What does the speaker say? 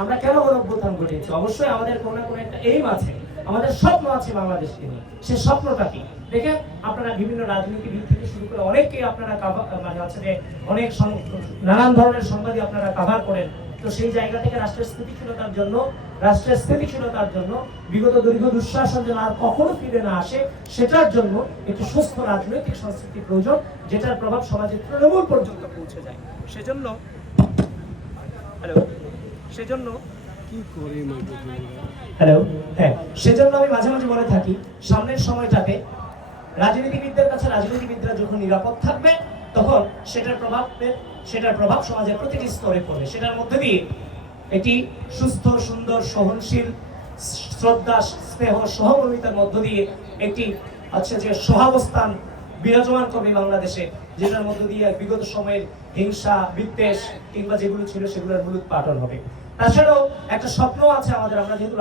আমরা কেন গণঅভ্যুত্থান ঘটিয়েছি? অবশ্যই আমাদের কোনো না কোনো একটা এইম আছে। আমাদের স্বপ্ন আছে বাংলাদেশকে নিয়ে। সে স্বপ্নটা কি? দেখে আপনারা বিভিন্ন রাজনীতিবিদ থেকে শুরু করে অনেককে আপনারা মানে হচ্ছে যে অনেক নানান ধরনের সংবাদই আপনারা কাভার করেন। তো সেই জায়গা থেকে রাষ্ট্রের স্থিতিশীলতার জন্য, রাষ্ট্রের স্থিতিশীলতার জন্য, বিগত দীর্ঘ দুঃশাসন যেন আর কখনো ফিরে না আসে, সেটার জন্য একটি সুস্থ রাজনৈতিক সংস্কৃতি প্রয়োজন, যেটার প্রভাব সমাজের তৃণমূল পর্যন্ত পৌঁছে যায়। সেজন্য হ্যালো সেজন্য কি করে হ্যালো হ্যাঁ সেজন্য আমি মাঝে মাঝে বলে থাকি সামনের সময়টাতে রাজনীতিবিদদের কাছে রাজনীতিবিদরা যখন নিরাপদ থাকবে তখন সেটার প্রভাব সেটার প্রভাব সমাজের প্রতিটি স্তরে পড়বে। সেটার মধ্যে দিয়ে একটি সুস্থ সুন্দর সহনশীল শ্রদ্ধা স্নেহ সহমর্মিতার মধ্য দিয়ে একটি হচ্ছে যে সহাবস্থান বিরাজমান করবে বাংলাদেশে, যেটার মধ্য দিয়ে বিগত সময়ের হিংসা, বিদ্বেষ কিংবা যেগুলো ছিল সেগুলোর মূল পাটন হবে। তাছাড়াও একটা স্বপ্ন আছে আমাদের, আমরা যেহেতু